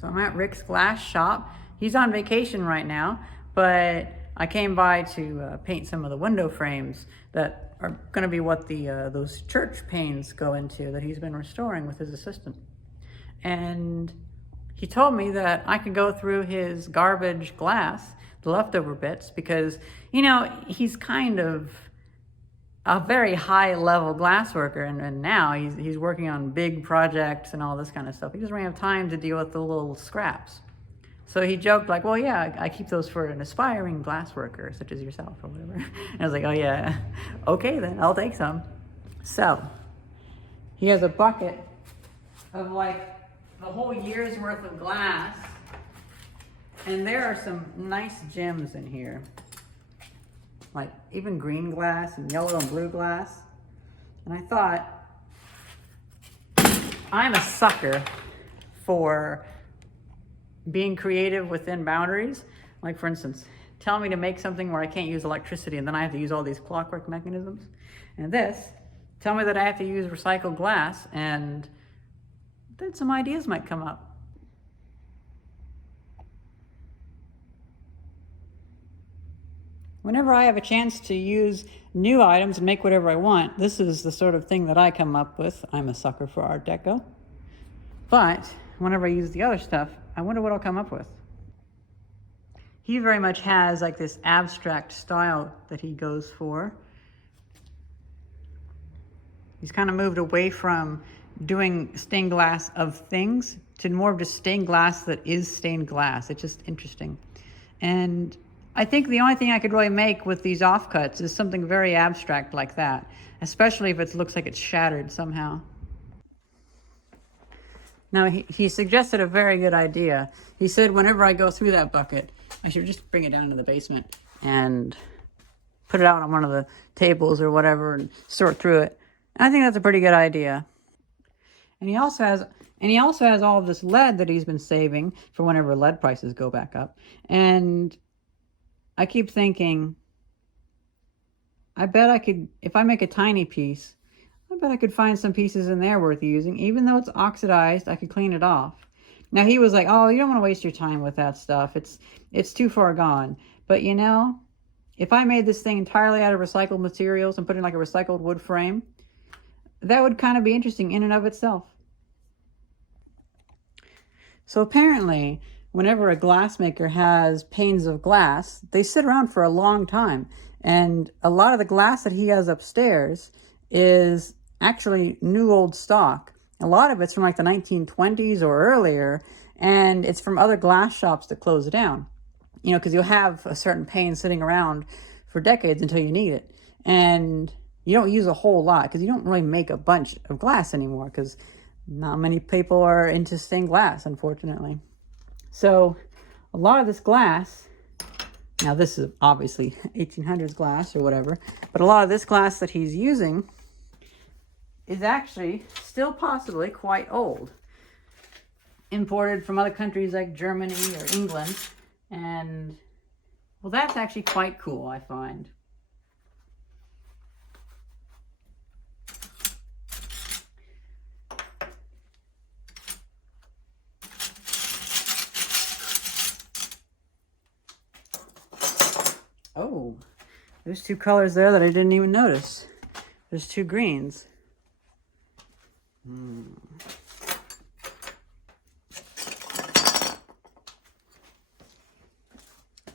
So I'm at Rick's glass shop. He's on vacation right now, but I came by to paint some of the window frames that are going to be what those church panes go into that he's been restoring with his assistant. And he told me that I could go through his garbage glass, the leftover bits, because, you know, he's kind of a very high level glass worker, and now he's working on big projects and all this kind of stuff. He doesn't really have time to deal with the little scraps. So he joked like, well, yeah, I keep those for an aspiring glass worker such as yourself or whatever. And I was like, oh yeah, okay then, I'll take some. So he has a bucket of like the whole year's worth of glass, and there are some nice gems in here. Like even green glass and yellow and blue glass. And I thought, I'm a sucker for being creative within boundaries. Like for instance, tell me to make something where I can't use electricity and then I have to use all these clockwork mechanisms. And this, tell me that I have to use recycled glass and then some ideas might come up. Whenever I have a chance to use new items and make whatever I want, this is the sort of thing that I come up with. I'm a sucker for Art Deco. But whenever I use the other stuff, I wonder what I'll come up with. He very much has like this abstract style that he goes for. He's kind of moved away from doing stained glass of things to more of just stained glass that is stained glass. It's just interesting. And I think the only thing I could really make with these offcuts is something very abstract like that, especially if it looks like it's shattered somehow. Now, he suggested a very good idea. He said whenever I go through that bucket, I should just bring it down to the basement and put it out on one of the tables or whatever and sort through it. And I think that's a pretty good idea. And he also has all of this lead that he's been saving for whenever lead prices go back up. And I keep thinking, I bet I could, if I make a tiny piece, I bet I could find some pieces in there worth using. Even though it's oxidized, I could clean it off. Now he was like, oh, you don't want to waste your time with that stuff. It's too far gone. But you know, if I made this thing entirely out of recycled materials and put in like a recycled wood frame, that would kind of be interesting in and of itself. So apparently, whenever a glassmaker has panes of glass, they sit around for a long time. And a lot of the glass that he has upstairs is actually new old stock. A lot of it's from like the 1920s or earlier, and it's from other glass shops that close down. You know, because you'll have a certain pane sitting around for decades until you need it. And you don't use a whole lot because you don't really make a bunch of glass anymore because not many people are into stained glass, unfortunately. So a lot of this glass, now this is obviously 1800s glass or whatever, but a lot of this glass that he's using is actually still possibly quite old. Imported from other countries like Germany or England. And well, that's actually quite cool, I find. Oh, there's two colors there that I didn't even notice. There's two greens.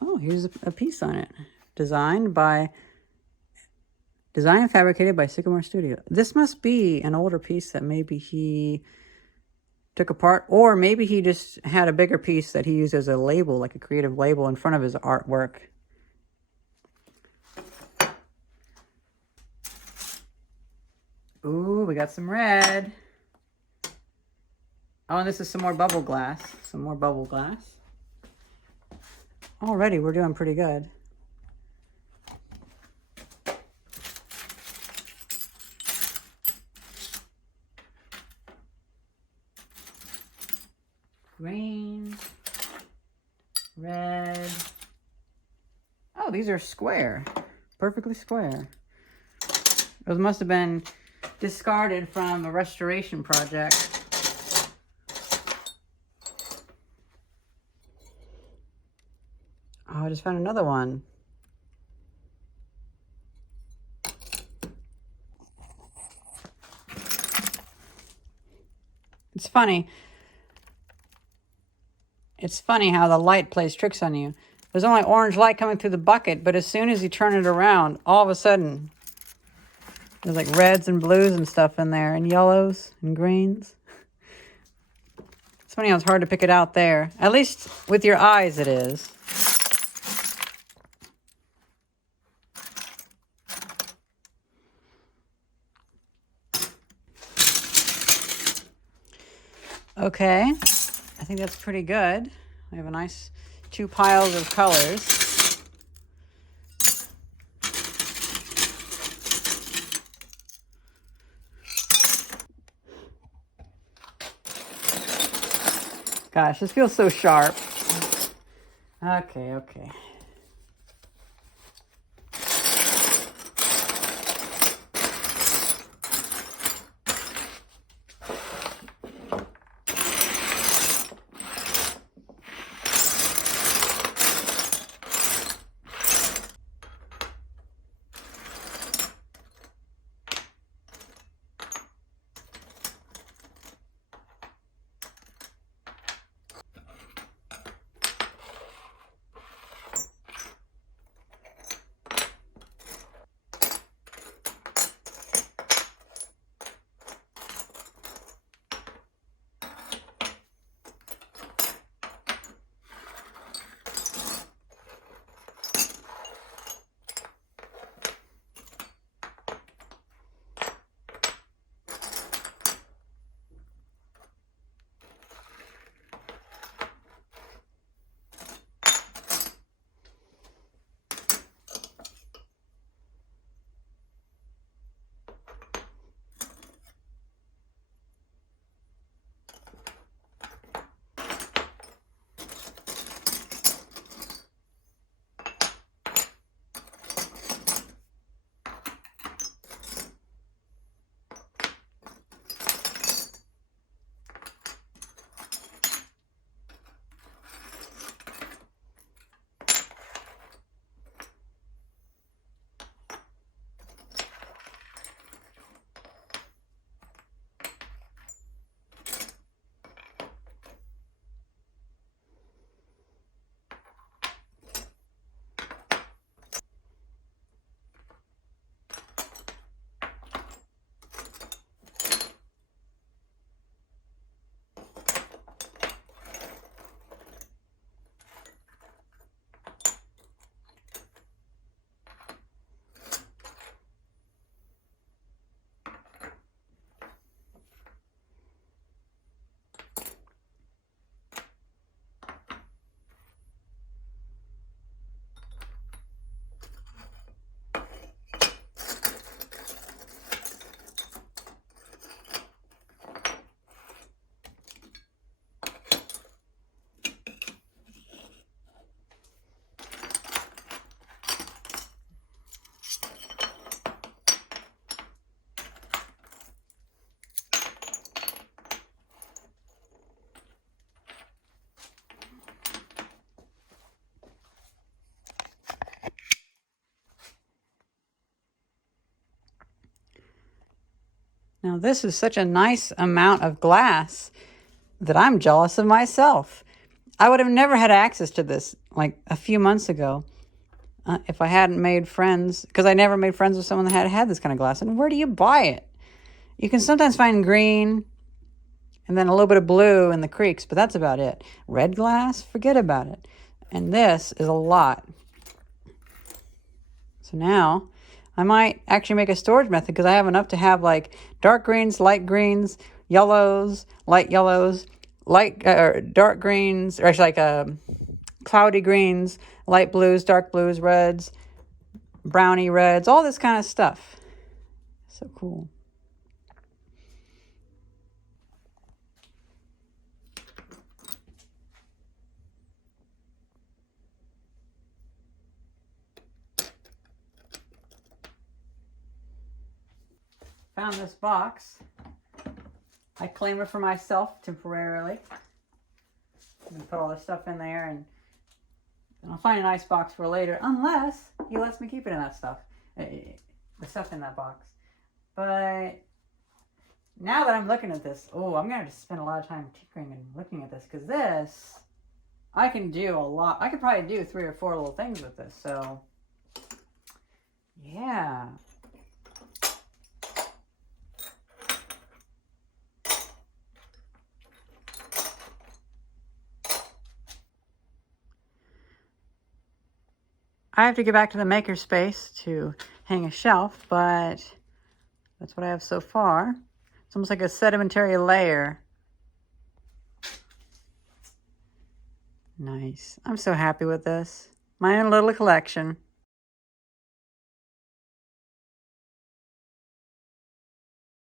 Oh, here's a piece on it. Designed and fabricated by Sycamore Studio. This must be an older piece that maybe he took apart, or maybe he just had a bigger piece that he used as a label, like a creative label in front of his artwork. Ooh, we got some red. Oh, and this is some more bubble glass. Some more bubble glass. Already, we're doing pretty good. Green. Red. Oh, these are square. Perfectly square. Those must have been discarded from a restoration project. Oh, I just found another one. It's funny. It's funny how the light plays tricks on you. There's only orange light coming through the bucket, but as soon as you turn it around, all of a sudden, there's like reds and blues and stuff in there, and yellows and greens. It's funny how it's hard to pick it out there. At least with your eyes it is. Okay, I think that's pretty good. We have a nice 2 piles of colors. Gosh, this feels so sharp. Okay. Now this is such a nice amount of glass that I'm jealous of myself. I would have never had access to this like a few months ago if I hadn't made friends, because I never made friends with someone that had this kind of glass. And where do you buy it? You can sometimes find green and then a little bit of blue in the creeks, but that's about it. Red glass, forget about it. And this is a lot. So now I might actually make a storage method, because I have enough to have like dark greens, light greens, yellows, light yellows, dark greens, or actually like cloudy greens, light blues, dark blues, reds, brownie reds, all this kind of stuff. So cool. Found this box. I claim it for myself temporarily. I'm gonna put all this stuff in there, and And I'll find an ice box for later, unless he lets me keep it in that stuff. The stuff in that box. But now that I'm looking at this, I'm going to have to spend a lot of time tinkering and looking at this. Because this, I can do a lot. I could probably do 3 or 4 little things with this. So, yeah. I have to get back to the makerspace to hang a shelf, but that's what I have so far. It's almost like a sedimentary layer. Nice. I'm so happy with this. My own little collection.